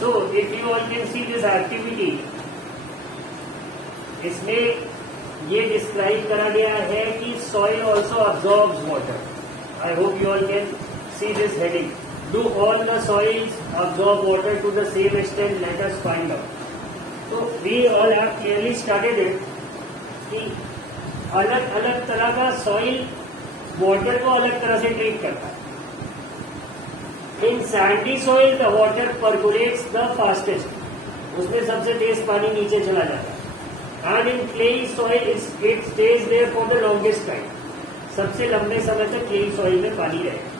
So if you all can see this activity, इसमें ये describe करा गया है कि soil also absorbs water. I hope you all can see this heading. Do all the soils absorb water to the same extent? Let us find out. So we all have clearly studied it कि अलग अलग तरह का soil water को अलग तरह से treat करता है. In sandy soil the water percolates the fastest. उसमें सबसे तेज पानी नीचे चला जाता है. And in clayey soil it stays there for the longest time. सबसे लंबे समय तक क्लेई सॉइल में पानी रहेगा.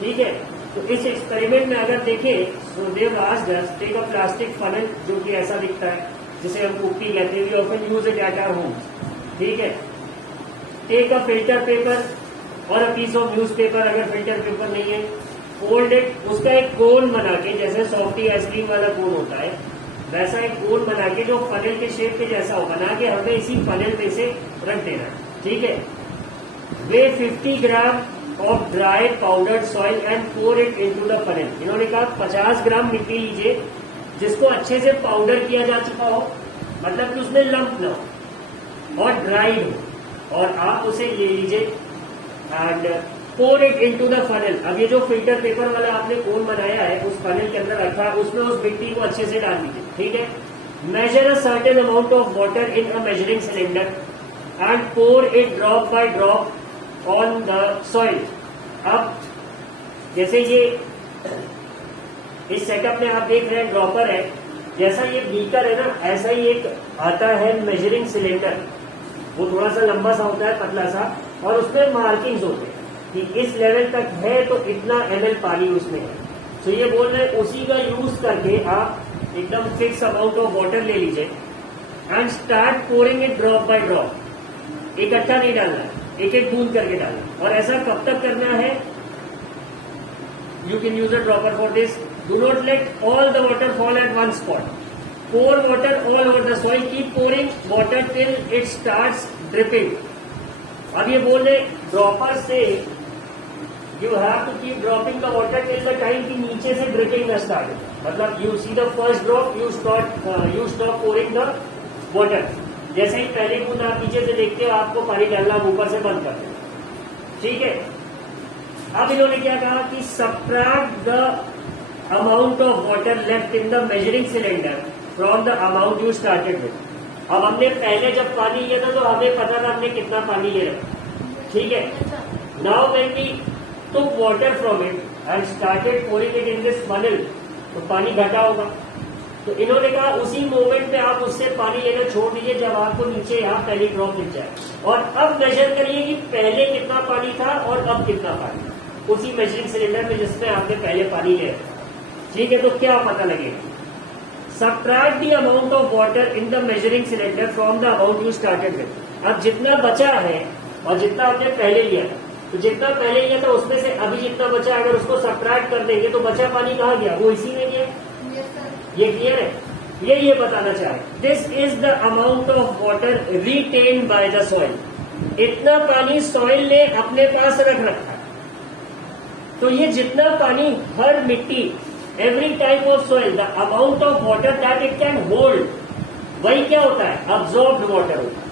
ठीक है. तो इस एक्सपेरिमेंट में अगर देखें so they have asked us take a plastic funnel जो कि ऐसा दिखता है जिसे हम कुप्पी कहते हैं. We often use it at our homes. ठीक है. Take a filter paper और a piece of newspaper. अगर filter paper नहीं है फोल्ड इट, उसका एक कोन बना के जैसे सॉफ्टी आइसक्रीम वाला कोन होता है वैसा एक कोन बना के जो फनल के शेप के जैसा हो बना के हमें इसी फनल में से रख देना है. ठीक है. Weigh 50 gram of dry powdered soil and pour it into the funnel. इन्होंने कहा 50 ग्राम मिट्टी लीजिए जिसको अच्छे से पाउडर किया जा चुका हो, मतलब कि उसमें लंप ना हो और ड्राइड हो, और आप उसे ले लीजिए and pour it into the funnel. अब ये जो फिल्टर पेपर वाला आपने कोन बनाया है उस फनल के अंदर रखा है, उसमें उस मिट्टी को अच्छे से डाल दीजिए. ठीक है. Measure a certain amount of water in a measuring cylinder and pour it drop by drop on the soil. अब जैसे ये इस सेटअप में आप देख रहे हैं ड्रॉपर है, जैसा ये बीकर है ना ऐसा ही एक आता है मेजरिंग सिलेंडर. वो थोड़ा सा लंबा सा होता है, पतला सा, और उसमें मार्किंग्स होते हैं कि इस लेवल तक है तो इतना ml पानी उसमें है. तो ये बोल रहे हैं उसी का यूज करके आप एकदम फिक्स अमाउंट ऑफ वाटर ले लीजिए and start pouring it drop by drop. इकट्ठा नहीं डालना है, एक एक बूंद करके डालना. और ऐसा कब तक करना है? You can use a dropper for this. Do not let all the water fall at one spot. Pour water all over the soil. Keep pouring water till it starts dripping. अब ये बोल रहे ड्रॉपर से you have to keep dropping the water till the time कि नीचे से dripping न start. मतलब you see the first drop you stop pouring the water. जैसे ही पहले बूंद आप नीचे से देखते हो आपको पानी डालना ऊपर से बंद कर देना. ठीक है. अब इन्होंने क्या कहा कि subtract the amount of water left in the measuring cylinder from the amount you started with. अब हमने पहले जब पानी लिया था तो हमें पता था हमने कितना पानी ले रखा. ठीक है. Now when we took water from it and started pouring it in this funnel, तो पानी घटा होगा. तो इन्होंने कहा उसी मोमेंट में आप उससे पानी लेना छोड़ दीजिए जब आपको नीचे यहाँ पहली ड्रॉप दिख जाए, और अब मेजर करिए कि पहले कितना पानी था और अब कितना पानी उसी मेजरिंग सिलेंडर में जिसमें आपने पहले पानी लिया. ठीक है. तो क्या पता लगेगा? Subtract the amount of water in the measuring cylinder from the amount you started with. अब जितना बचा है और जितना आपने पहले लिया था, तो जितना पहले लिया था उसमें से अभी जितना बचा अगर उसको सब्ट्रैक्ट कर देंगे तो बचा पानी कहाँ गया? वो इसी में गया. ये क्लियर है? ये बताना चाहे. This is the amount of water written by the soil. इतना पानी सॉइल ने अपने पास रख रखा है. तो ये जितना पानी हर मिट्टी every type of soil the amount of water that it can hold, वही क्या होता है? absorbed water होता है.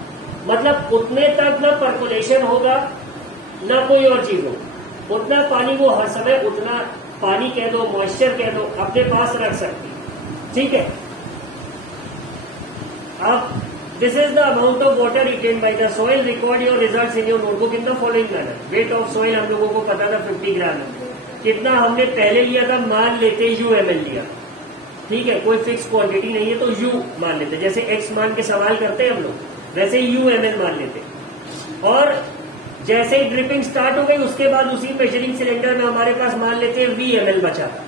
मतलब उतने तक ना परकोलेशन होगा ना कोई और चीज होगा. उतना पानी वो हर समय उतना पानी कह दो मॉइस्चर कह दो अपने पास रख सकती है. ठीक है. अब this is the amount of water written by the soil. Record your results in your notebook in the following manner. Weight of soil हम लोगों को पता था 50 ग्राम है. कितना हमने पहले लिया था मान लेते UML लिया. ठीक है. कोई फिक्स क्वांटिटी नहीं है तो U मान लेते. जैसे X मान के सवाल करते हैं हम लोग वैसे ही UML मान लेते. और जैसे ही ड्रिपिंग स्टार्ट हो गई उसके बाद उसी मेजरिंग सिलेंडर में हमारे पास मान लेते हैं VML बचा था.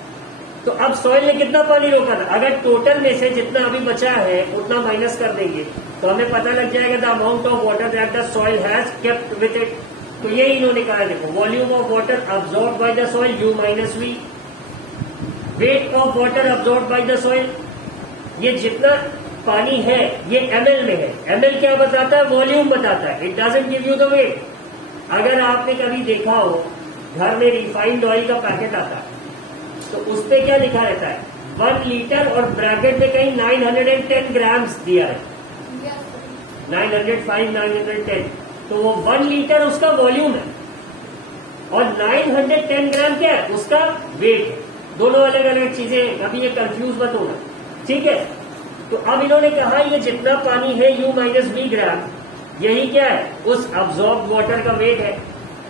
तो अब सॉइल ने कितना पानी रोका था? अगर टोटल में से जितना अभी बचा है उतना माइनस कर देंगे तो हमें पता लग जाएगा the amount of water that the soil has kept with it. तो ये इन्होंने कहा देखो volume of water absorb by the soil U minus V. Weight of water absorb by the soil. ये जितना पानी है ये ml में है. ml क्या बताता है? वॉल्यूम बताता है. It doesn't give you the weight. अगर आपने कभी देखा हो घर में रिफाइंड ऑयल का पैकेट आता है तो उस पर क्या लिखा रहता है? 1 लीटर और ब्रैकेट में कहीं 910 ग्राम्स दिया है, 905, 910, तो वो 1 लीटर उसका वॉल्यूम है और 910 ग्राम क्या है उसका वेट है। दोनों अलग अलग चीजें हैं, अभी ये कंफ्यूज मत होना, ठीक है। तो अब इन्होंने कहा ये जितना पानी है U-V ग्राम, यही क्या है उस अब्सॉर्ब वाटर का वेट है।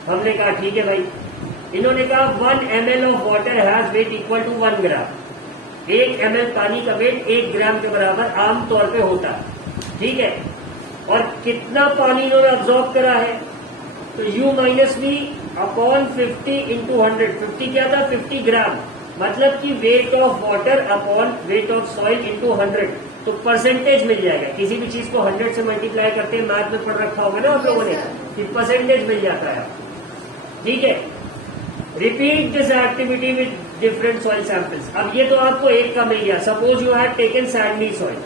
हमने कहा ठीक है भाई। इन्होंने कहा 1 ml of water has weight equal to 1 gram. 1 ml पानी का वेट 1 ग्राम के बराबर आमतौर पे होता है, ठीक है। और कितना पानी इन्होंने अब्सॉर्ब करा है, तो U-V अपॉन 50 इंटू 100, 50 क्या था 50 ग्राम, मतलब कि weight of water upon weight of soil into 100, तो परसेंटेज मिल जाएगा। किसी भी चीज को 100 से मल्टीप्लाई करते हैं, मैथ में पढ़ रखा होगा ना आप लोगों ने कि परसेंटेज मिल जाता है, ठीक है। Repeat this activity with different soil samples. अब ये तो आपको एक का मिल गया, suppose you have taken sandy soil,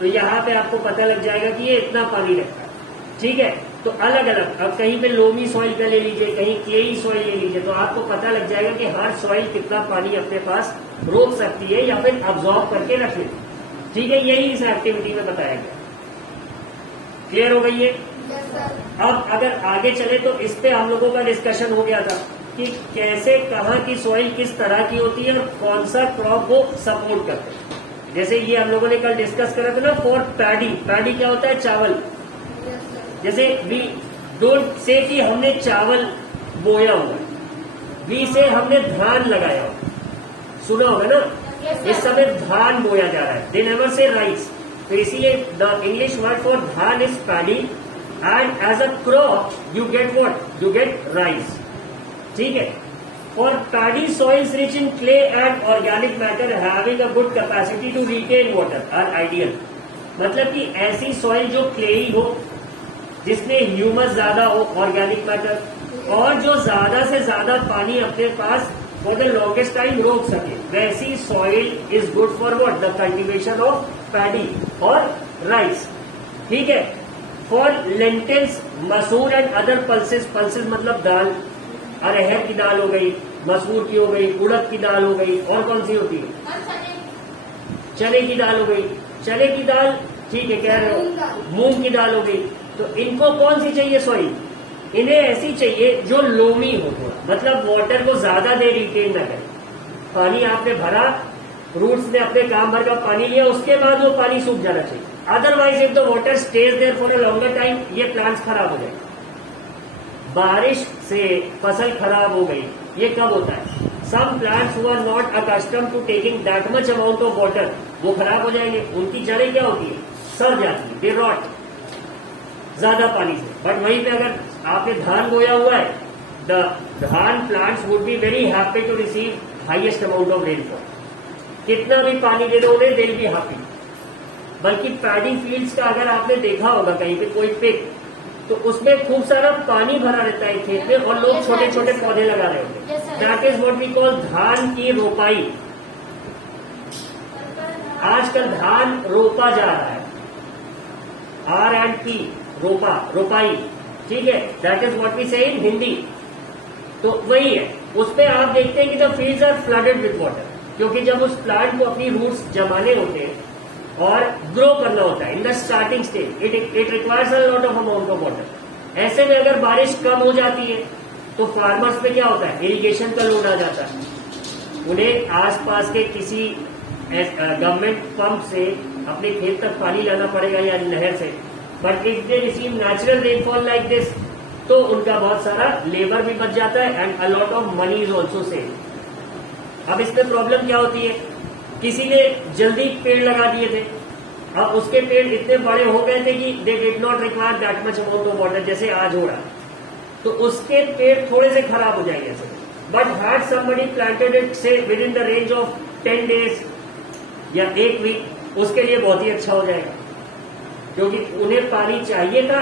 तो यहाँ पे आपको पता लग जाएगा कि ये इतना पानी रखता है, ठीक है। तो अलग अलग, अब कहीं पे लोमी सॉइल का ले लीजिए, कहीं क्लेई सॉइल ले लीजिए, तो आपको पता लग जाएगा कि हर सॉइल कितना पानी अपने पास रोक सकती है या फिर अब्सॉर्ब करके रख लेती है, ठीक है। यही इस एक्टिविटी में बताया गया। क्लियर हो गई है? अब अगर आगे चले तो इस पे हम लोगों का डिस्कशन हो गया था कि कैसे कहाँ की सॉइल किस तरह की होती है और कौन सा क्रॉप वो सपोर्ट करते हैं। जैसे ये हम लोगों ने कल डिस्कस करा था ना फॉर पैडी। पैडी क्या होता है? चावल। जैसे वी डोंट से कि हमने चावल बोया हुआ, वी से हमने धान लगाया हुआ, सुना होगा ना, इस समय धान बोया जा रहा है, दे नेवर से राइस, तो इसीलिए the English word for dhan is paddy and as a crop you get what, you get rice, ठीक है। For paddy soils rich in clay and organic matter having a good capacity to retain water are ideal. मतलब कि ऐसी soil जो clay हो, जिसमें humus ज्यादा हो, ऑर्गेनिक मैटर, और जो ज्यादा से ज्यादा पानी अपने पास फॉर द लॉन्गेस्ट टाइम रोक सके, वैसी soil is good for what, the cultivation of paddy और राइस, ठीक है। फॉर लेंटिल्स, मसूर एंड अदर पल्सेस, पल्सेस मतलब दाल, अरहर की दाल हो गई, मसूर की हो गई, उड़द की दाल हो गई, और कौन सी होती है? चने की दाल हो गई, चने की दाल, ठीक है, कह रहे हो, मूंग की दाल हो गई। तो इनको कौन सी चाहिए सॉइल? इन्हें ऐसी चाहिए जो लोमी हो थोड़ा, मतलब वाटर को ज्यादा देर रिटेन न करे। पानी आपने भरा, रूट्स ने अपने काम भर का पानी लिया, उसके बाद वो पानी सूख जाना चाहिए। Otherwise if the water stays there for a longer time, ये प्लांट्स खराब हो जाएंगे। बारिश से फसल खराब हो गई, ये कब होता है? Some plants who are not accustomed to taking that much amount of water, वो खराब हो जाएंगे। उनकी जड़ें क्या होती है? सड़ जाती है, दे रॉट ज्यादा पानी से। बट वहीं पे अगर आपने धान बोया हुआ है, the dhan plants would be very happy to receive highest amount of rainfall. कितना भी पानी दे दो उन्हें, दे विल बी हैप्पी। बल्कि पैडी फील्ड्स का अगर आपने देखा होगा कहीं पे कोई पिक, तो उसमें खूब सारा पानी भरा रहता है खेत में और लोग छोटे छोटे पौधे लगा रहे होते हैं। That is what we call धान की रोपाई। आजकल धान रोपा जा रहा है, R&P, रोपा, रोपाई, ठीक है, दैट इज व्हाट वी से इन हिंदी। तो वही है, उसपे आप देखते हैं कि the fields are flooded with water, क्योंकि जब उस प्लांट को अपनी रूट्स जमाने होते हैं और ग्रो करना होता है in the starting stage, it requires a lot of amount of water. ऐसे में अगर बारिश कम हो जाती है तो फार्मर्स पे क्या होता है? इरिगेशन का लोड आ जाता है। उन्हें आसपास के किसी गवर्नमेंट पंप से अपने खेत तक पानी लाना पड़ेगा या नहर से। But if they receive natural rainfall like this, तो उनका बहुत सारा लेबर भी बच जाता है and a lot of money is also save. अब इसमें प्रॉब्लम क्या होती है? किसी ने जल्दी पेड़ लगा दिए थे, अब उसके पेड़ इतने बड़े हो गए थे कि they did not require that much amount of water, जैसे आज हो रहा है, तो उसके पेड़ थोड़े से खराब हो जाएंगे ऐसे। But had somebody planted it say within the range of 10 days या 1 week, उसके लिए बहुत ही अच्छा हो जाएगा, क्योंकि उन्हें पानी चाहिए था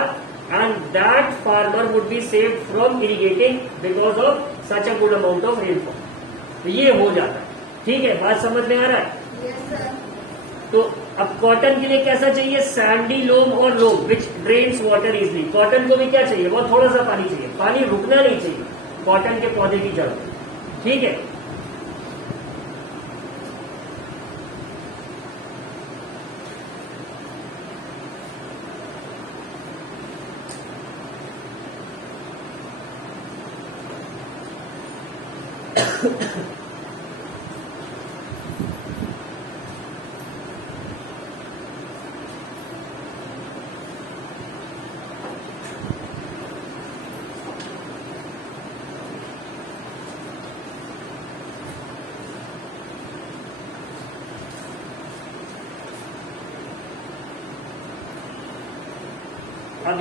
and that farmer would be saved from irrigating because of such a good amount of rainfall. तो ये हो जाता है, ठीक है, बात समझ में आ रहा है? yes, तो अब कॉटन के लिए कैसा चाहिए? सैंडी लोम और लोम विच ड्रेन्स वाटर इजली। कॉटन को भी क्या चाहिए? बहुत थोड़ा सा पानी चाहिए, पानी रुकना नहीं चाहिए कॉटन के पौधे की जड़ में, ठीक है। अब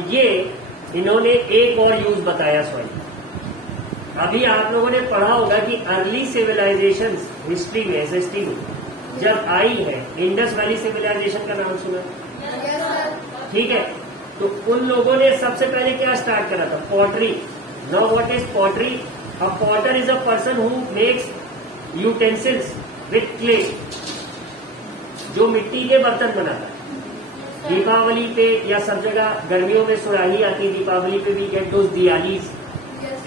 ये इन्होंने एक और यूज बताया सॉइल। अभी आप लोगों ने पढ़ा होगा कि अर्ली सिविलाइजेशन हिस्ट्री में एसएसटी में जब आई है, इंडस वैली सिविलाइजेशन का नाम सुना? ठीक है, तो उन लोगों ने सबसे पहले क्या स्टार्ट करा था? Pottery. Now what is pottery? A Potter is a person who makes utensils with clay, जो मिट्टी के बर्तन बनाता है। दीपावली पे या सब जगह गर्मियों में सुराही आती है, दीपावली पे भी गेट दोस दियालीज,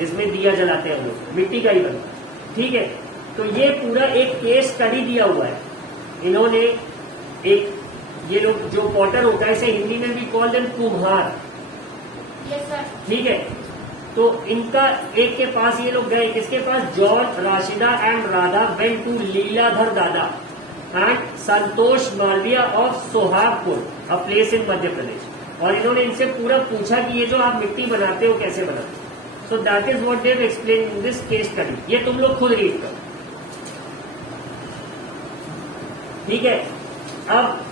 इसमें दिया जलाते हैं हम लोग, मिट्टी का ही बनता। ठीक है, तो ये पूरा एक केस स्टडी दिया हुआ है इन्होंने। एक ये लोग जो पॉटर होता है, इसे हिंदी में भी कॉल देम कुम्हार। ठीक है, तो इनका एक के पास ये लोग गए, किसके पास? John, Rashida and Radha went to Leeladhar Dada and Santosh Malviya of Sohagpur, a place in Madhya Pradesh. और इन्होंने इनसे पूरा पूछा कि ये जो आप मिट्टी बनाते हो कैसे बनाते हो। So that is what they have explain in this case study. ये तुम लोग खुद रीड करो। ठीक है, अब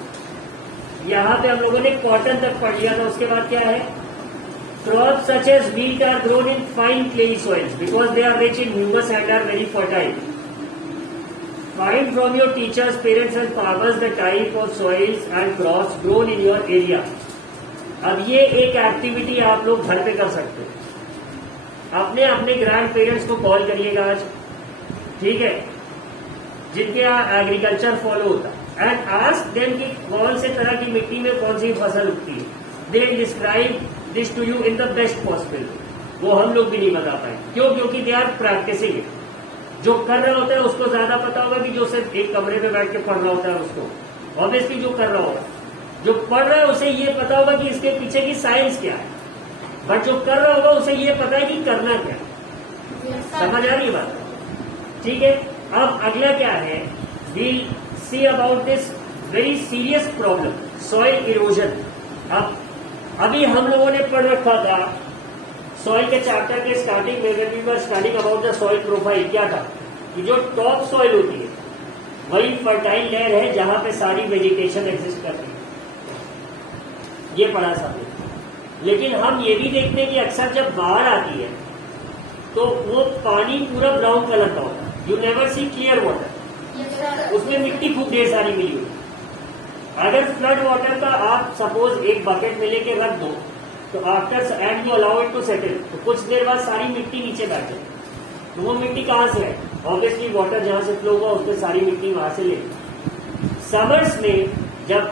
यहां पे हम लोगों ने कॉटन तक पढ़ लिया था। उसके बाद क्या है? Crop such as wheat are grown in fine clayey soils because they are rich in humus and are very fertile. Find from your teachers, parents and farmers the type of soils and crops grown in your area. अब ये एक activity आप लोग घर पे कर सकते हो। अपने अपने ग्रैंड पेरेंट्स को कॉल करिएगा आज, ठीक है, जिनके यहाँ एग्रीकल्चर फॉलो होता है, एंड आस्क देम कि कौन से तरह की मिट्टी में कौन सी फसल उगती है। They describe this to you in the best possible. वो हम लोग भी नहीं बता पाए, क्यों? क्योंकि दे आर प्रैक्टिसिंग इट। जो कर रहा होता है उसको ज्यादा पता होगा कि जो सिर्फ एक कमरे में बैठ के पढ़ रहा होता है उसको। ऑब्वियसली जो कर रहा होगा, जो पढ़ रहा है उसे ये पता होगा कि इसके पीछे की साइंस क्या है, बट जो कर रहा होगा उसे ये पता है कि करना क्या है। समझ आ रही बात? ठीक है, अब अगला क्या है? We'll see about this very serious problem, soil erosion. अब अभी हम लोगों ने पढ़ रखा था सॉइल के चैप्टर के स्टार्टिंग में, we were studying about the soil profile. क्या था कि जो टॉप सॉइल होती है वही फर्टाइल लेयर है जहां पे सारी वेजिटेशन एग्जिस्ट करती है। ये पढ़ा सबने। लेकिन हम ये भी देखते हैं कि अक्सर जब बाढ़ आती है तो वो पानी पूरा ब्राउन कलर का होता है। You never see clear water, उसमें मिट्टी खूब ढेर सारी मिली हुई। अगर फ्लड वाटर का आप सपोज एक बकेट में लेके रख दो तो after and you allow it to settle, तो कुछ देर बाद सारी मिट्टी नीचे बैठे, तो वो मिट्टी कहां से है? ऑब्वियसली वाटर जहां से फ्लो हुआ उसमें सारी मिट्टी वहां से ले। समर्स में जब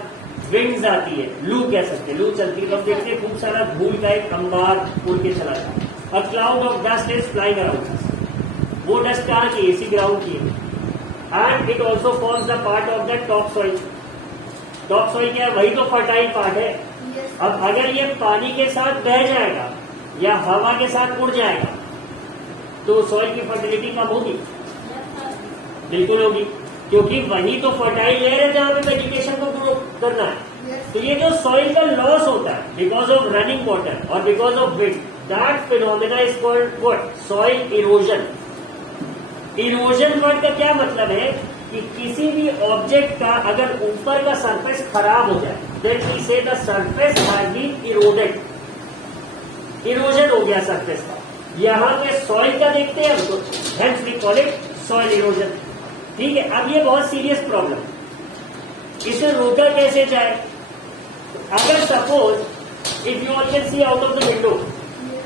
विंड्स आती है, लू कह सकते हैं, लू चलती है, तब देखते हैं खूब सारा धूल का एक अंबार उड़ के चला जाता है। A cloud of dust is flying around. वो डस्ट कहाँ की? इसी ग्राउंड की है। And it also forms the part of the top soil. Top soil क्या है? वही तो फर्टाइल पार्ट है। अब अगर ये पानी के साथ बह जाएगा या हवा के साथ उड़ जाएगा तो सॉइल की फर्टिलिटी कम होगी? बिल्कुल होगी, क्योंकि वही तो फर्टाइल लेयर है जहां पे वेजिटेशन को ग्रो करना है। तो ये जो सॉइल का लॉस होता है बिकॉज ऑफ रनिंग वाटर और because of wind, that phenomena is called what? Soil erosion. Erosion word का क्या मतलब है कि किसी भी ऑब्जेक्ट का अगर ऊपर का सरफेस खराब हो जाए, then we say the surface has been eroded. Erosion हो गया सरफेस का। यहां पे सॉइल का देखते हैं तो hence we call it soil erosion. ठीक है, अब ये बहुत सीरियस प्रॉब्लम, इसे रोका कैसे जाए? अगर suppose if you all can see out of the window,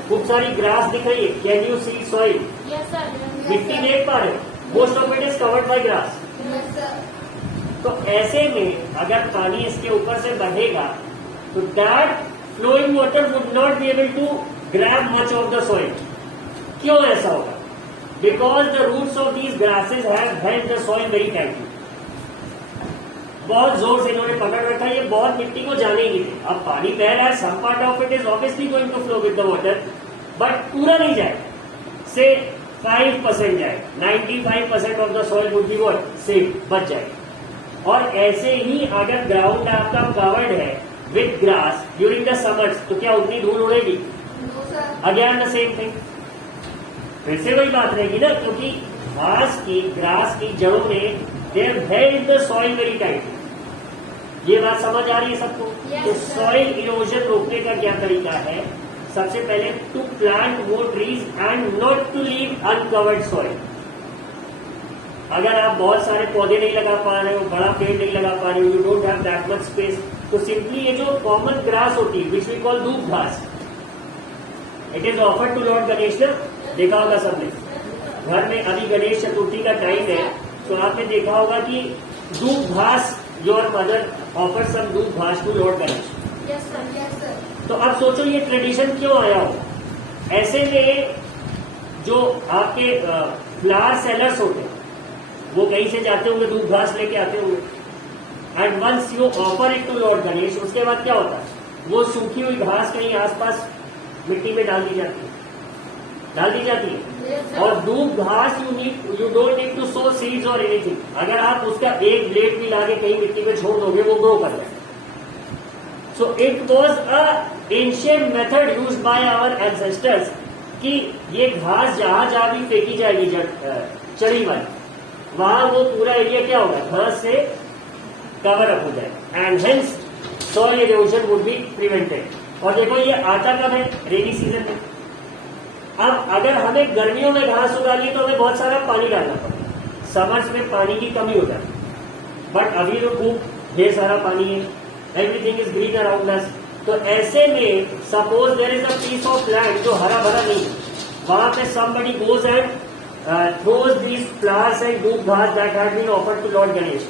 खूब सारी ग्रास दिख रही है, कैन यू सी सॉइल? मिट्टी देख पा रहे हो? Most of it is covered by grass. तो ऐसे में अगर पानी इसके ऊपर से बहेगा तो that flowing water would not be able to grab much of the soil. क्यों ऐसा होगा? Because the roots of these grasses have held the soil very tightly. बहुत जोर से इन्होंने पकड़ रखा है, ये बहुत मिट्टी को जाने ही नहीं दे। अब पानी बह रहा है, some part of it is obviously going to flow with the water, but पूरा नहीं जाएगा। से 5% जाएगा, 95% of the soil would be what save, बच जाएगा। और ऐसे ही अगर ग्राउंड आपका कवर्ड है with grass during the summers, तो क्या उतनी धूल उड़ेगी? अगेन द सेम थिंग, फिर से वही बात रहेगी ना, क्योंकि घास की ग्रास की जड़ों ने they have held the soil very tightly. ये बात समझ आ रही है सबको? तो सॉइल इरोजन रोकने का क्या तरीका है? सबसे पहले to plant more trees and not to leave uncovered soil. अगर आप बहुत सारे पौधे नहीं लगा पा रहे हो, बड़ा पेड़ नहीं लगा पा रहे हो, you don't have that much space, तो सिंपली ये जो कॉमन ग्रास होती है which we call dhoop ghas, it is offered to lord Ganesh ना, देखा होगा सबने घर में। अभी गणेश चतुर्थी का टाइम है, तो आपने देखा होगा कि धूप घास, your mother offer some dhoop ghas to lord Ganesh. Yes sir, yes sir. तो अब सोचो ये ट्रेडिशन क्यों आया हो? ऐसे में जो आपके फ्लावर सेलर्स होते हैं वो कहीं से जाते होंगे, धूप घास लेके आते होंगे, and once you offer it to lord Ganesh, उसके बाद क्या होता है? वो सूखी हुई घास कहीं आसपास मिट्टी में डाल दी जाती है, डाल दी जाती है। Yes sir. और dhoop ghas you don't need to sow seeds और एनीथिंग, अगर आप उसका एक ब्लेड भी लाके कहीं मिट्टी में छोड़ दोगे वो ग्रो कर जाएगा। So it was a ancient method use by our ancestors कि ये घास जहां जहां भी फेंकी जाएगी चढ़ी वाली, वहां वो पूरा एरिया क्या होगा? घास से कवर अप हो जाएगा, and hence soil erosion would be prevented. और देखो ये आता कब है? रेनी सीजन में। अब अगर हमें गर्मियों में घास उगानी है तो हमें बहुत सारा पानी डालना पड़ेगा, समर्स में पानी की कमी हो जाती है, बट अभी तो खूब ढेर सारा पानी है, everything is green around us. तो ऐसे में suppose there is a piece of land जो हरा भरा नहीं है, वहां पे somebody goes and throws these flowers and धूप घास that had been offered to Lord Ganesh,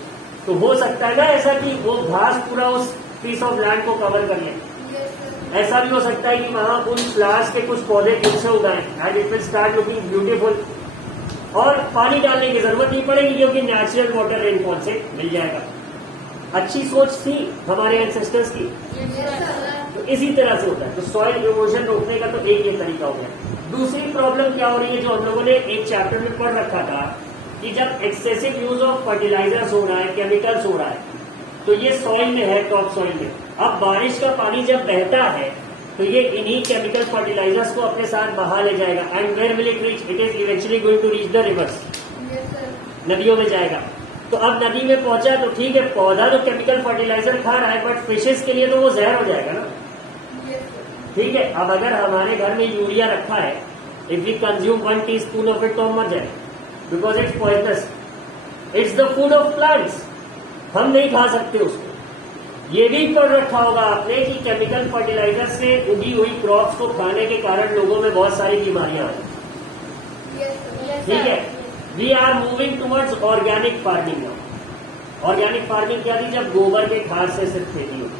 तो हो सकता है ना ऐसा कि वो घास पूरा उस पीस ऑफ लैंड को कवर कर ले। Yes sir. ऐसा भी हो सकता है कि वहां उन फ्लावर्स के कुछ पौधे फिर से उगाएं and it will start looking beautiful, और पानी डालने की जरूरत नहीं पड़ेगी क्योंकि नेचुरल वाटर रेनफॉल से मिल जाएगा। अच्छी सोच थी हमारे एंसेस्टर्स की। Yes sir. तो इसी तरह से होता है। तो सॉइल इरोजन रोकने का तो एक ये तरीका हो गया। दूसरी प्रॉब्लम क्या हो रही है, जो हम लोगों ने एक चैप्टर में पढ़ रखा था कि जब एक्सेसिव यूज ऑफ फर्टिलाइजर्स हो रहा है, केमिकल्स हो रहा है, तो ये सॉइल में है, टॉप सॉइल में। अब बारिश का पानी जब बहता है तो ये इन्हीं केमिकल फर्टिलाइजर्स को अपने साथ बहा ले जाएगा, and where will it reach? It is eventually going to reach the rivers, Yes sir. नदियों में जाएगा। तो अब नदी में पहुंचा तो ठीक है, पौधा तो केमिकल फर्टिलाइजर खा रहा है, बट फिशेस के लिए तो वो जहर हो जाएगा ना। Yes sir. ठीक है, अब अगर हमारे घर में यूरिया रखा है, if we consume 1 teaspoon of it तो हम मर जाए, because it's poisonous, it's the food of plants, हम नहीं खा सकते उसको। ये भी पढ़ रखा होगा आपने कि केमिकल फर्टिलाइजर से उगी हुई क्रॉप्स को खाने के कारण लोगों में बहुत सारी बीमारियां आई। Yes sir. Yes ठीक है, sir. We are moving towards organic farming now. Organic farming क्या थी? जब गोबर के खाद से सिर्फ खेती होती,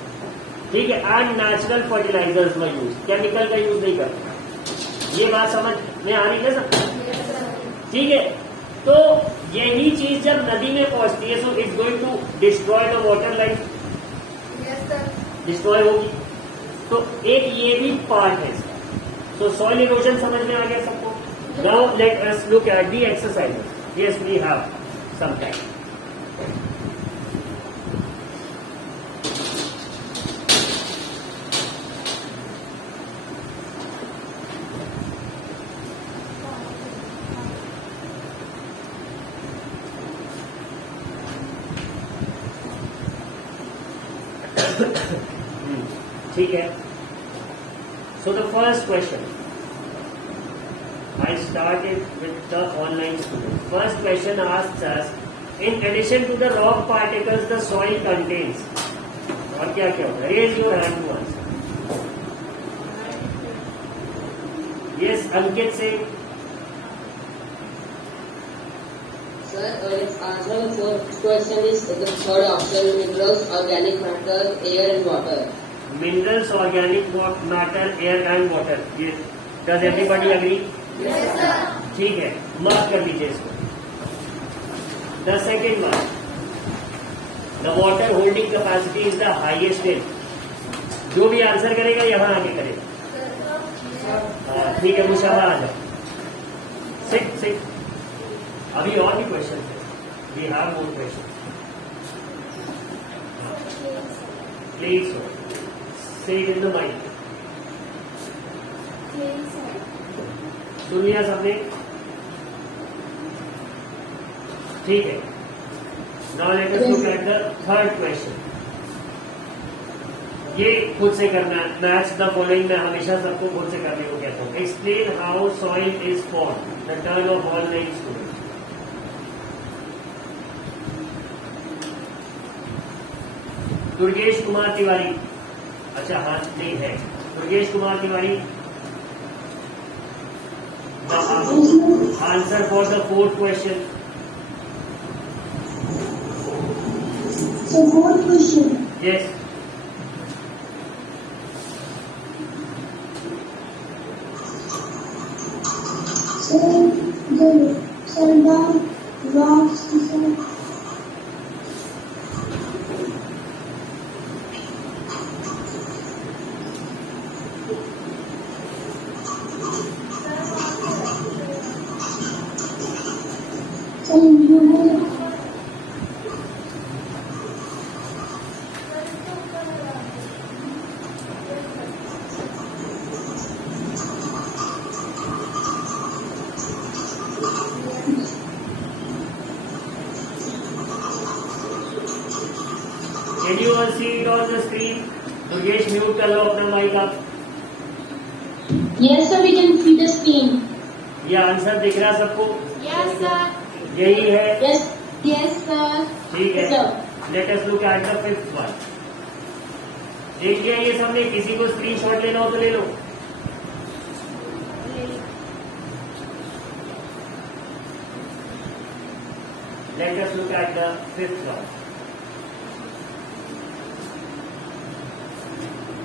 ठीक है, एंड नेचुरल फर्टिलाइजर्स का यूज, केमिकल का यूज नहीं करते। ये बात समझ में आ रही है सब? Yes sir. ठीक है, तो यही चीज जब नदी में पहुंचती है, so it's going to destroy the water life, Yes sir. Destroy होगी। तो एक ये भी पार्ट है इसका। सो सॉइल इरोजन समझ में आ गया सबको? Now let us look at the exercises. Yes, we have some time. ठीक है, so the first question, I started with the online student. First question asks us, in addition to the rock particles the soil contains, और क्या क्या होगा? Raise your hand to answer. Yes, Ankit से। Sir, answer the first question is the third option: minerals, organic matter, air and water. Minerals, organic matter, air and water. Yes. Does everybody agree? Yes sir. ठीक है, mark कर लीजिए इसको। The second one, the water holding capacity is the highest in. जो भी answer करेगा यहाँ आके करेगा। ठीक है, मुशावा आ जाओ। Sit. अभी और भी क्वेश्चन है. We have more questions. Clay soil. Say it in the mic. सुन लिया सबने? ठीक है. Now let us look at the third question. ये खुद से करना है. मैच द फॉलोइंग में हमेशा सबको खुद से करने को कहता हूँ. Explain how soil is form. The turn off all 9 students. Durgesh Kumar Tiwari. अच्छा हाथ नहीं है. Durgesh Kumar Tiwari. Answer for the fourth question. So fourth question. Yes. So the sundown rocks the sun. So you will Can you all see it on the screen? Durgesh mute कर लो अपना mic आप. Yes sir, we can see the screen. ये answer दिख रहा सबको? Yes, sir. यही है. Yes. Yes, sir. ठीक है. Sir. Late us look at the fifth one. देख लिया ये सबने? किसी को स्क्रीनशॉट लेना हो तो ले लो. Let us look at the fifth one.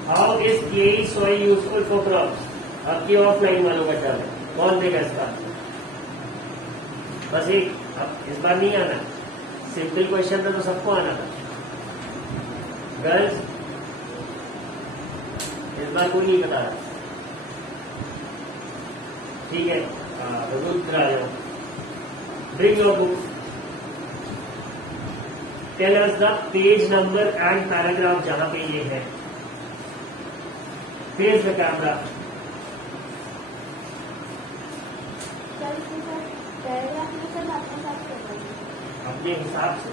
How is clay soil useful for crops? आपकी ऑफलाइन वालों का टर्म है. कौन देगा इसका? बस एक. अब इस बार नहीं आना. सिंपल क्वेश्चन था तो सबको आना था. गर्ल्स इस बार कोई नहीं बता रहा. ठीक है. रुद्र आ जाओ. Bring your book. Tell us the page number and paragraph जहां पे ये है. Face the camera. अपने हिसाब से.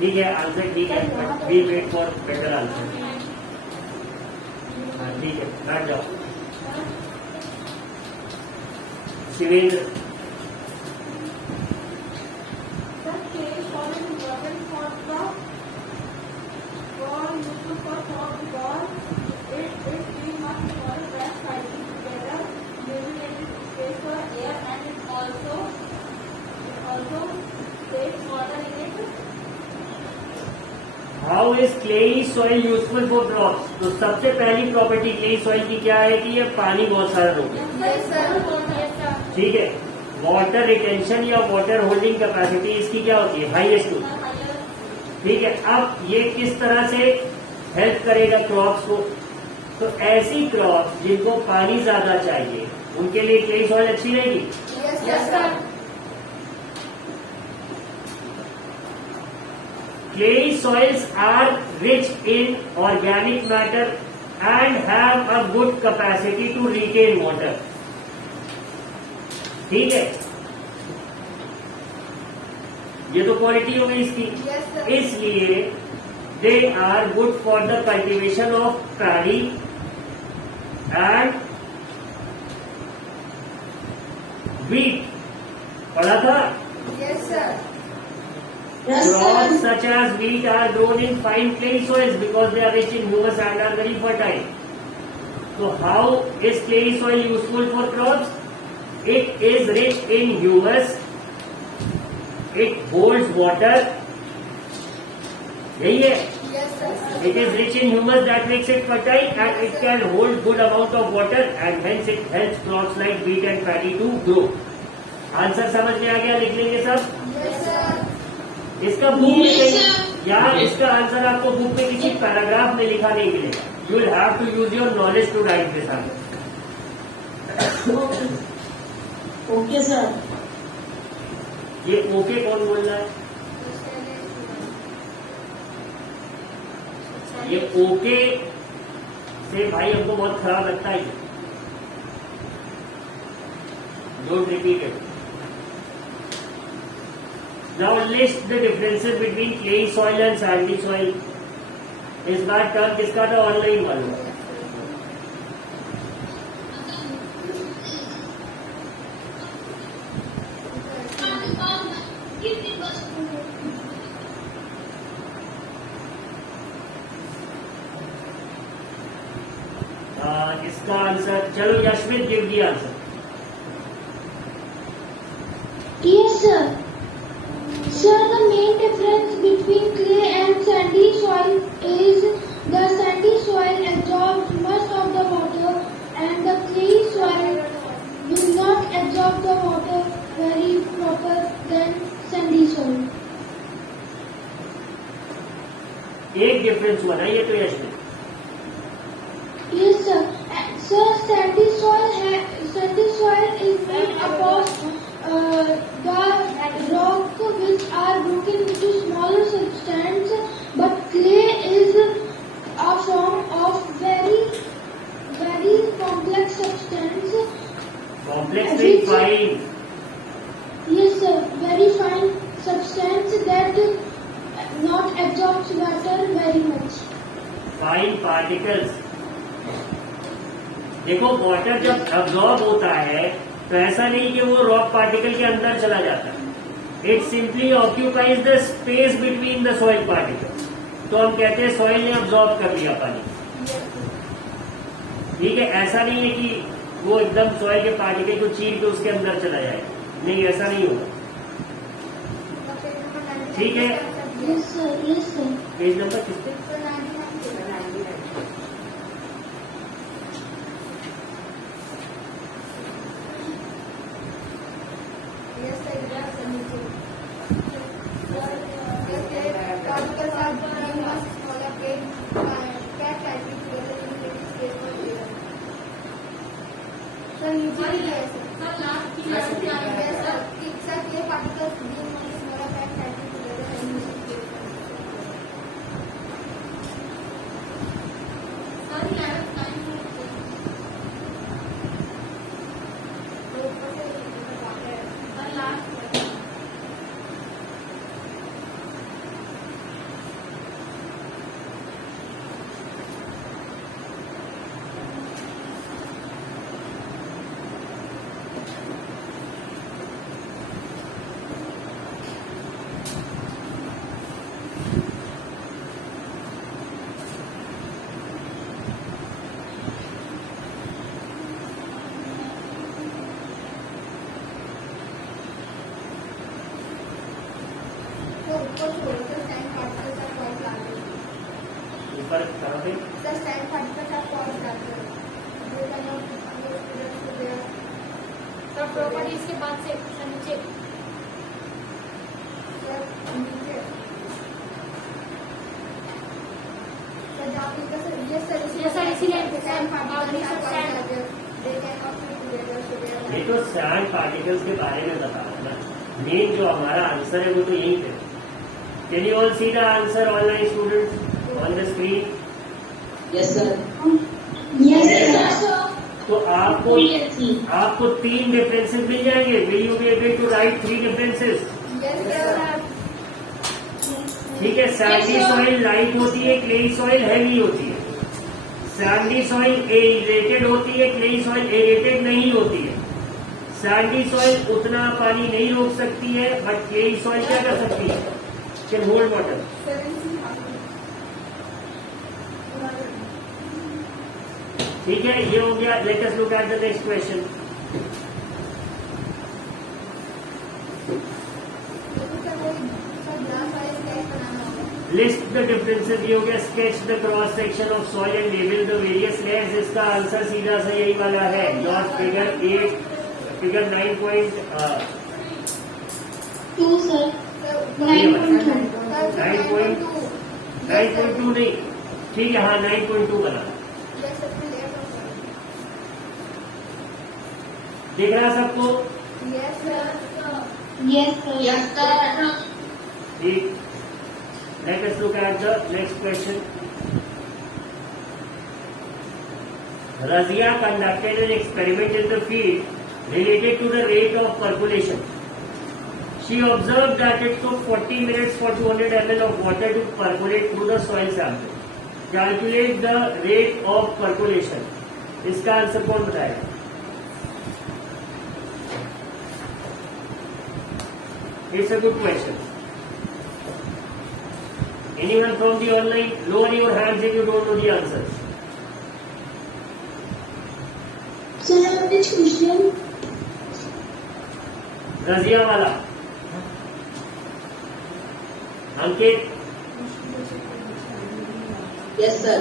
ठीक है. आंसर ठीक है. But we wait for better answer. ठीक है. बैठ जाओ. Shivendra. How is clayey soil useful for crops? तो सबसे पहली प्रॉपर्टी क्लेई सॉइल की क्या है कि ये पानी बहुत सारा रोके. Yes, sir. Yes, sir. ठीक है. वाटर रिटेंशन या वाटर होल्डिंग कैपेसिटी इसकी क्या होती है? हाईएस्ट होती है. ठीक है. अब ये किस तरह से हेल्प करेगा क्रॉप्स को? तो ऐसी क्रॉप्स जिनको पानी ज्यादा चाहिए उनके लिए क्लेई सॉइल अच्छी रहेगी. Yes, sir. Clay soils are rich in organic matter and have a good capacity to retain water. ठीक है. ये то क्वालिटी हो गई इसकी. Yes, sir. इसलिए they are good for the cultivation of paddy and wheat. पढ़ा था? Yes, sir. Yes Crops sir. such as wheat are grown in fine clay soils because they are rich in humus and are very fertile. So how is clay soil useful for crops? It is rich in humus. It holds water यही है. Yes, sir. It is rich in humus that makes it fertile and it can hold good amount of water and hence it helps crops like wheat and paddy to grow. Answer समझ में आ गया? लिख लेंगे सब. Yes, sir. इसका book में Yes, sir. यहाँ इसका आंसर आपको बुक में किसी पैराग्राफ में लिखा नहीं मिलेगा. You will have to use your knowledge to write this answer. Okay, sir. ये ओके कौन बोल रहा है? ये ओके से भाई हमको बहुत खराब लगता है. Don't repeat it. Now list the differences between clayey soil and Sandy soil. इस बार टर्म किसका था? ऑनलाइन मालूम. इसका आंसर चलो Yashmit give the answer. Yes, sir. Sir, the main difference between clay and sandy soil is the sandy soil absorbs much of the water and the clay soil will not absorb the water very proper than sandy soil. एक difference हुआ ना ये तो यशमित. Yes, sir. Sir, sandy soil is made up of the rock which are broken into smaller substance, but clay is a form of very complex substance. Complex नहीं, fine. Yes, sir. Very fine substance that not absorbs water very much. Fine particles. देखो water जब absorb होता है तो ऐसा नहीं कि वो रॉक पार्टिकल के अंदर चला जाता है. It simply occupies the space between the soil particles. तो हम कहते हैं सॉइल ने अब्सॉर्ब कर लिया पानी. ठीक है. ऐसा नहीं है कि वो एकदम सॉइल के पार्टिकल को चीर के उसके अंदर चला जाए. नहीं, ऐसा नहीं होगा. ठीक है. Yes, sir. Yes, sir. Page number किस पे? Yes, sir. Yes, sir. Particles are being much smaller, packed tightly together in a space for air. Sir, usually yes, sir. Yes, sir. It's a clay particles being much smaller, packed tightly together in a space for air. ऊपर करो भी. The sand particles are called larger. They cannot be students to their तो property इसके बाद से नीचे नीचे. So जहाँ पे yes sir, Yes, sir, इसीलिए sand particles are called sand. larger. They cannot be together so they are ये तो सैंड पार्टिकल्स के बारे में बता रहा ना. मेन जो हमारा आंसर है वो तो यही है. Can you all see the answer online students on the screen? Yes, sir. Yes, sir. तो आपको Yes, sir. आपको 3 डिफरेंसेस मिल जाएंगे. Will you be able to write 3 differences? yes sir. ठीक है. सैंडी सॉइल लाइट होती है, क्लेई सॉइल हैवी होती है. सैंडी सॉइल एरेटेड होती है, क्लेई सॉइल एरेटेड नहीं होती है. सैंडी सॉइल उतना पानी नहीं रोक सकती है, बट क्लेई सॉइल क्या कर सकती है? Can hold water. ठीक है. ये हो गया. Late us look at the next question. Glass वाले स्केच बनाना होगा. लिस्ट द डिफरेंसेस, ये हो गया sketch the cross section of soil and label the various layers. इसका आंसर सीधा सा यही वाला है, नॉट फिगर 8, फिगर 2 सर, 9.2। 9.2 नहीं, ठीक है, हाँ 9.2 बना। देख रहा सबको? Yes sir. ठीक, let us look at the next question. Razia conducted an experiment in the field related to the rate of percolation. She observed that it took 40 minutes for 200 ml of water to percolate through the soil sample. Calculate the rate of percolation. इसका answer कौन बताएगा? It's a good question. Anyone from the online, lower your hands if you don't know the answers. Sir, which question? Razia वाला अंकित। Yes, sir.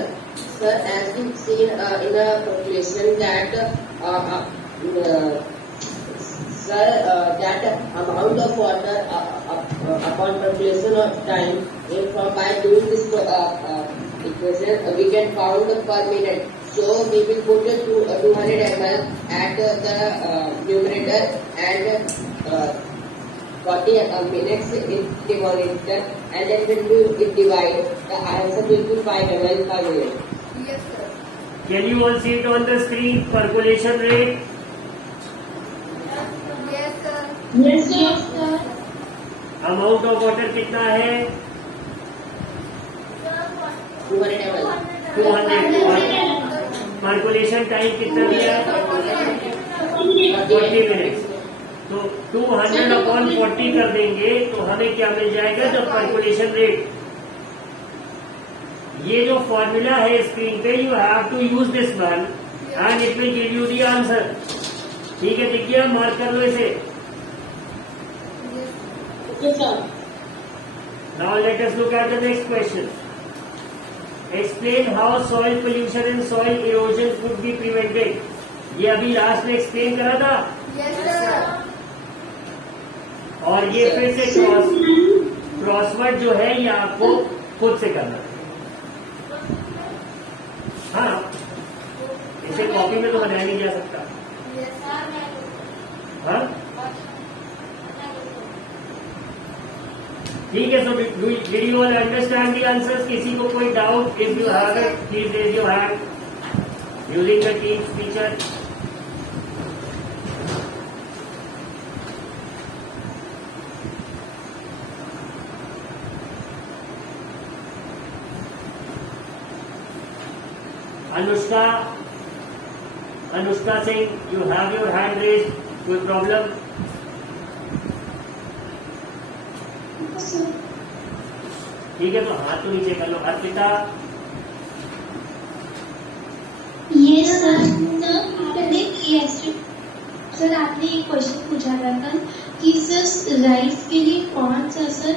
Sir, as we've seen in a calculation that that amount of water upon calculation of time, by doing this equation, we can count per minute. So we will put it to 200 ml at the numerator and 40 minutes in denominator, and then when we divide, the answer will be 5 ml per minute. Yes, sir. Can you all see it on the screen? Percolation rate. Yes, sir. Yes, sir. Amount of water कितना है? 200 ml. 200। Percolation time कितना दिया? 40 minutes. तो 200 upon 40 कर देंगे तो हमें क्या मिल जाएगा? The percolation rate. ये जो फॉर्मूला है स्क्रीन पे, you have to use this one and it will give you the answer. ठीक है, दिख गया? मार्क कर लो इसे। Yes, sir. Now let us look at the next question. Explain how soil pollution and soil erosion could be prevented. ये अभी last में explain करा था। Yes, sir. और ये फिर से क्रॉसवर्ड जो है ये आपको खुद से करना है। हाँ, इसे कॉपी में तो बनाया नहीं जा सकता। Yes, sir. हाँ ठीक है। So did you all understand the answers? किसी को कोई doubt? If you have it please raise your hand using the Teams feature. Anushka Singh, you have your hand raise. कोई प्रॉब्लम? ठीक है, तो हाथ तो नीचे कर लो। अर्पिता। ये सर आपने एक क्वेश्चन पूछा था कल कि सर राइस के लिए कौन सा सर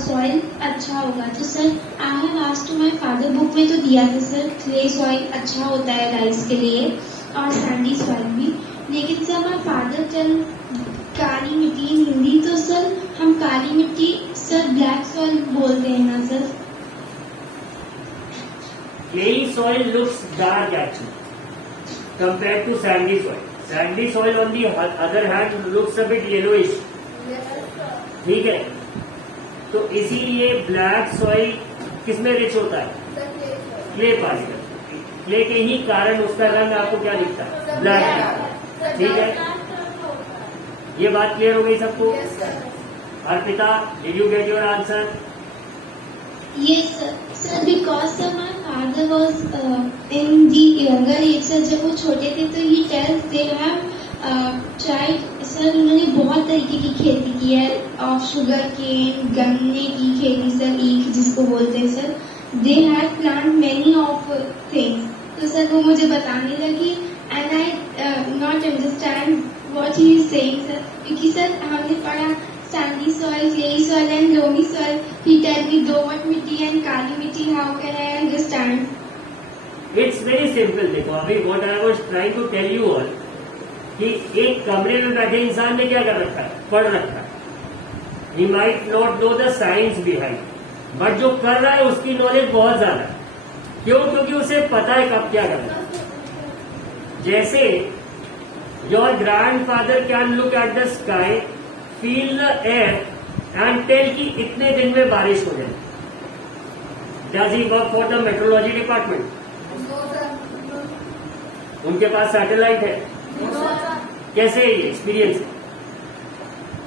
सॉइल अच्छा होगा? तो sir I have asked to my father, book में तो दिया था सर क्ले सॉइल अच्छा होता है राइस के लिए और सैंडी सॉइल भी, लेकिन सर माय फादर टेल काली मिट्टी इन हिंदी, तो सर हम काली मिट्टी सर ब्लैक सॉइल बोलते हैं ना sir? Clay soil looks dark actually compared to sandy soil. Sandy soil on the other hand looks a bit yellowish. Yes, sir. ठीक है, तो इसीलिए ब्लैक सॉइल किसमें रिच होता है? The clay soil. Clay particle. Clay के ही कारण उसका रंग आपको क्या दिखता है? ब्लैक दिखता है। ठीक है, ये बात क्लियर हो गई सबको? Yes, sir. Arpita, did you get your answer? Yes, sir. Because my father was in the younger age, sir, जब वो छोटे थे तो he tells they have tried, sir, उन्होंने बहुत तरीके की खेती की है, ऑफ शुगर केन, गन्ने की खेती सर, ईख जिसको बोलते हैं sir, they had plant many of things. तो सर वो मुझे बताने लगी and I not understand what he is saying, sir, क्योंकि सर हमने पढ़ा sandy soil, clay soil and loamy soil. He tell me दोमट मिट्टी and काली मिट्टी. How can I understand? It's very simple. देखो अभी what I was trying to tell you all कि एक कमरे में बैठे इंसान ने क्या कर रखा है, पढ़ रखा है. He might not know the science behind, but जो कर रहा है उसकी नॉलेज बहुत ज्यादा है. क्यों? क्योंकि उसे पता है कब क्या करना है. जैसे your grandfather can look at the sky, feel the air and tell कि इतने दिन में बारिश हो जाए. Does he work for the meteorology department? उनके पास सैटेलाइट है. कैसे है ये एक्सपीरियंस है?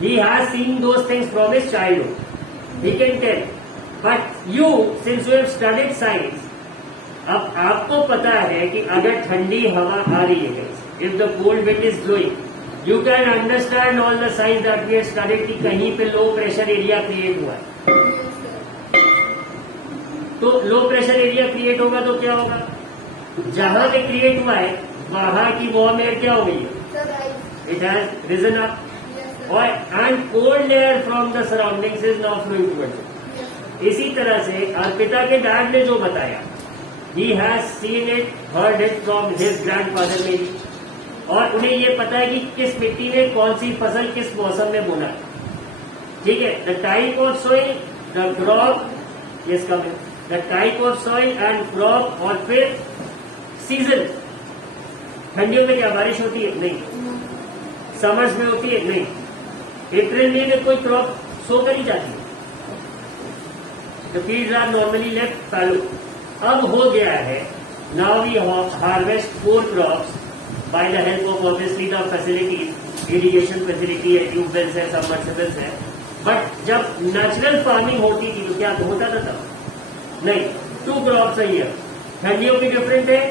He has seen those things from his childhood. He can tell. But you, since you have studied science, अब आपको पता है कि अगर ठंडी हवा आ रही है, if the cold wind is blowing, you can understand all the science that we have studied कि कहीं पे लो प्रेशर एरिया क्रिएट हुआ है. तो लो प्रेशर एरिया क्रिएट होगा तो क्या होगा? जहां पे क्रिएट हुआ है वहां की वार्म एयर क्या हो गई है? It has risen up. और and cold air from the surroundings is now flowing towards. इसी तरह से अर्पिता के डैड ने जो बताया, he has seen it, heard it from his grandfather में भी. और उन्हें ये पता है कि किस मिट्टी में कौन सी फसल किस मौसम में बोना है. ठीक है. The type of soil, the crop, yes come the type of soil and crop. और फिर सीजन. ठंडियों में क्या बारिश होती है? नहीं. समर्स में होती है? नहीं. अप्रैल मई में कोई क्रॉप सो करी जाती है. The fields are normally left fallow. अब हो गया है, now we harvest 4 crops by the help of obviously the facilities, irrigation facility है, ट्यूबवेल्स है, सबमर्सिबल्स है. बट जब नेचुरल फार्मिंग होती थी तो क्या होता था तब? नहीं. 2 क्रॉप्स है ईयर. ठंडियों की डिफरेंट है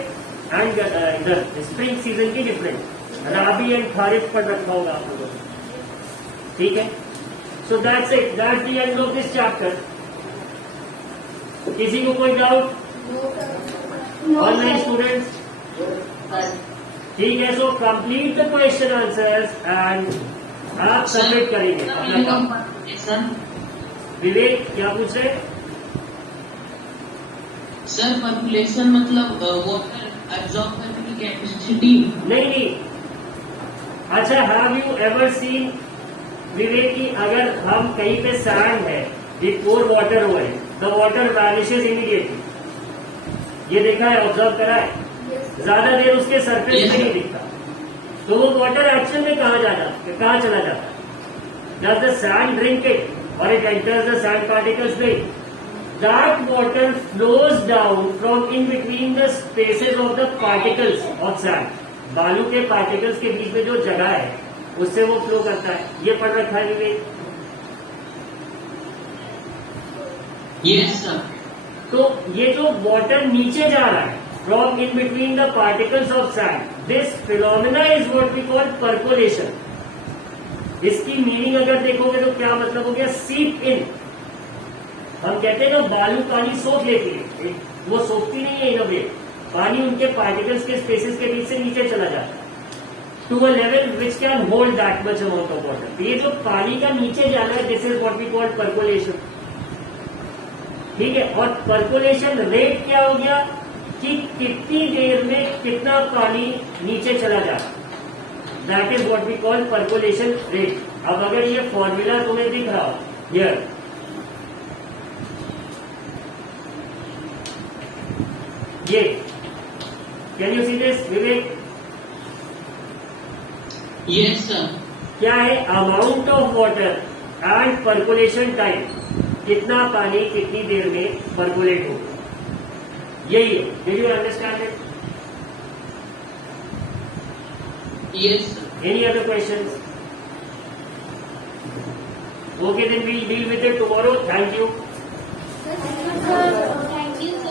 एंड इधर स्प्रिंग सीजन की डिफरेंट. राबी एंड खारिफ पर रखा होगा आप लोगों ने. ठीक है. So that's it. That's the end of this chapter. किसी को कोई डाउट? Online students? ठीक है. So complete the question answers and आप सबमिट करेंगे अपना काम. विवेक क्या पूछ रहे? सर पर्कुलेशन मतलब वाटर एब्जॉर्ब करने की कैपेसिटी? नहीं. अच्छा, हैव यू एवर सीन विवेक की अगर हम कहीं पे सैंड है, बिफोर वाटर हुआ है, द वाटर वैनिशेस इमीडिएटली. ये देखा है, ऑब्जर्व करा है? ज्यादा देर उसके सरफेस पे नहीं दिखता. तो वो वाटर एक्चुअल में कहाँ चला जाता है? Does the sand drink it और it enters the sand particles drink? That water flows down from in between the spaces of the particles of sand. बालू के पार्टिकल्स के बीच में जो जगह है उससे वो फ्लो करता है. ये पढ़ रखा है विवेक? Yes sir. तो ये जो वाटर नीचे जा रहा है from in between the particles of sand, this phenomena is what we call percolation. इसकी मीनिंग अगर देखोगे तो क्या मतलब हो गया? सीप इन. हम कहते हैं ना बालू पानी सोख लेती है, वो सोखती नहीं है. इन अ वे पानी उनके पार्टिकल्स के स्पेसेस के बीच से नीचे चला जाता है to a level which can hold that much amount of water. ये जो पानी का नीचे जाना है, this is what we call percolation. ठीक है. और परकोलेशन रेट क्या हो गया कि कितनी देर में कितना पानी नीचे चला जाता है. That is what we call percolation rate. अब अगर ये फॉर्मूला तुम्हें दिख रहा हो हियर, ये can you see this Vivek? Yes sir. क्या है? Amount of water and percolation time. कितना पानी कितनी देर में परकोलेट हो. यही है. Did you understand it? Yes sir. Any other questions? Okay, then we'll deal with it tomorrow. Thank you. Sir,